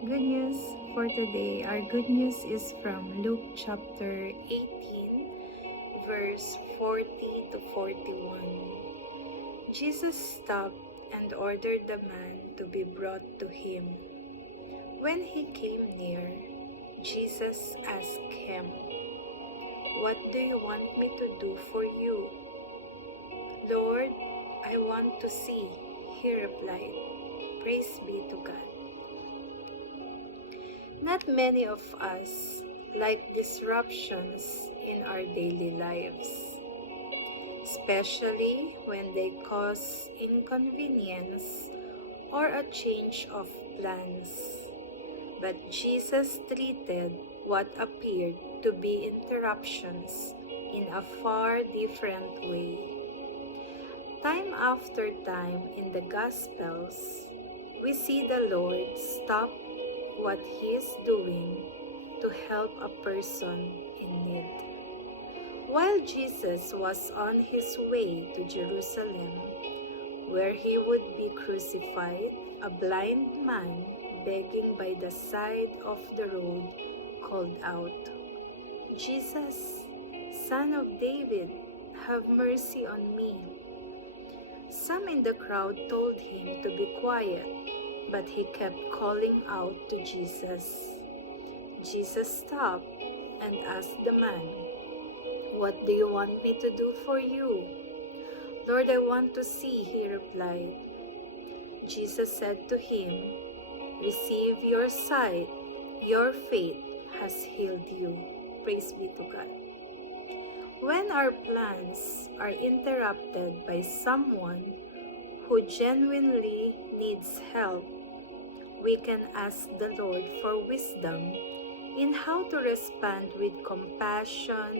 Good news for today. Our good news is from Luke chapter 18, verse 40 to 41. Jesus stopped and ordered the man to be brought to him. When he came near, Jesus asked him, "What do you want me to do for you?" "Lord, I want to see," he replied. Praise be to God. Not many of us like disruptions in our daily lives, especially when they cause inconvenience or a change of plans. But Jesus treated what appeared to be interruptions in a far different way. Time after time in the Gospels, we see the Lord stop what He is doing to help a person in need. While Jesus was on His way to Jerusalem, where He would be crucified, a blind man begging by the side of the road called out, "Jesus, Son of David, have mercy on me." Some in the crowd told him to be quiet, but he kept calling out to Jesus. Jesus stopped and asked the man, "What do you want me to do for you?" "Lord, I want to see," he replied. Jesus said to him, "Receive your sight. Your faith has healed you." Praise be to God. When our plans are interrupted by someone who genuinely needs help, we can ask the Lord for wisdom in how to respond with compassion.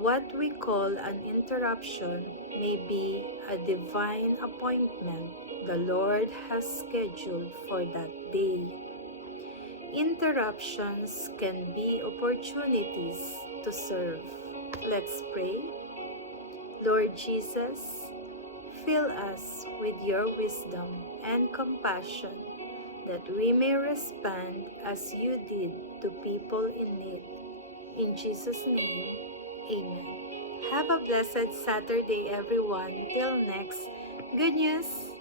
What we call an interruption may be a divine appointment the Lord has scheduled for that day. Interruptions can be opportunities to serve. Let's pray. Lord Jesus, fill us with your wisdom and compassion that we may respond as you did to people in need. In Jesus' name, amen. Have a blessed Saturday, everyone. Till next, good news.